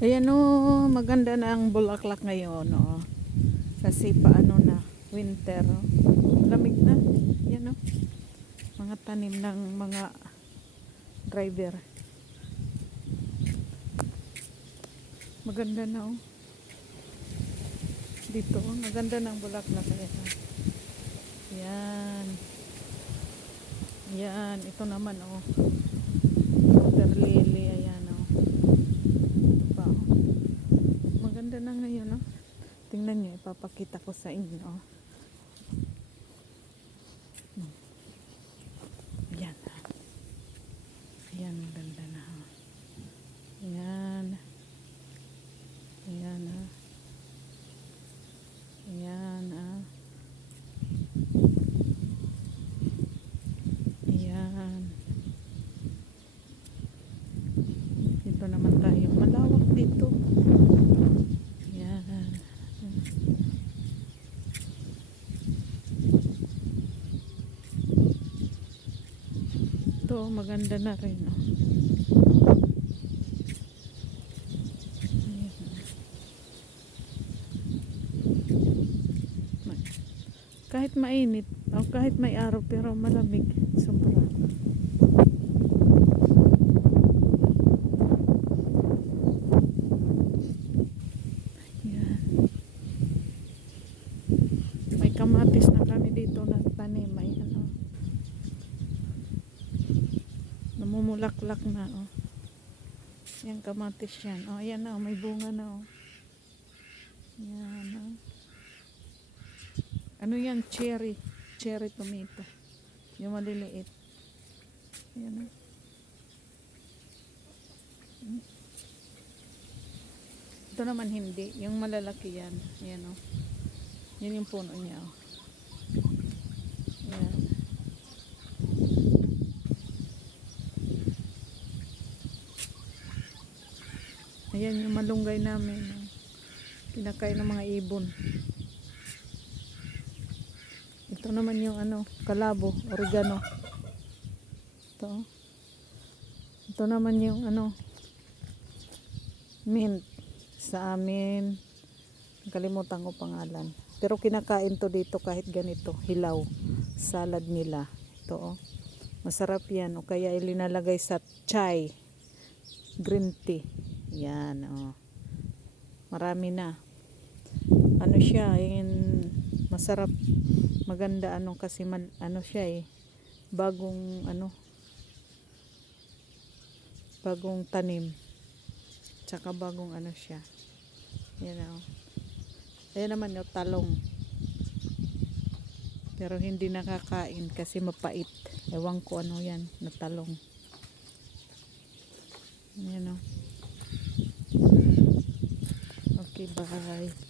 Ayan o, maganda na ang bulaklak ngayon o. Kasi paano na, winter o. Lamig na. Yan o. Mga tanim ng mga driver. Maganda na o. Dito o, maganda na ang bulaklak ngayon. Yan. Yan, ito naman o. Water lily, ayan o. Pa, o. Maganda na ngayon o. Tingnan nyo, ipapakita ko sa inyo o. Yan. Yan, maganda na o. Yan. Yan o. Yan o. Yan. Dito naman tayo. Malawak dito. Yan. Ito, maganda na rin. Oh. Kahit mainit, o kahit may araw, pero malamig. Sobra. Yan. May kamatis na kami dito na tanim. May ano. Namumulaklak na. Oh. Yan kamatis yan. Oh, ayan na. Oh, may bunga na. Oh. Yan. Oh. Ano yan? Cherry. Cherry tomato. Yung maliliit. Ayan. Oh. Ito naman hindi. Yung malalaki yan. Ayan o. Yan yung puno niya o. Ayan. Ayan yung malunggay namin. Kinakain ng mga ibon. Ito naman yung ano, kalabo, oregano. Ito. Ito naman yung ano, mint. Sa amin, nakalimutan ko pangalan. Pero kinakain to dito kahit ganito, hilaw. Salad nila. Ito oh. Masarap yan. O kaya ilinalagay sa chai. Green tea. Yan oh. Marami na. Ano siya, yung masarap. Maganda ano kasi ano siya eh. Bagong ano. Bagong tanim. Tsaka bagong ano siya. Yan o. Ayan naman yung talong. Pero hindi nakakain kasi mapait. Ewan ko ano yan na talong. Yan o. Okay, bye.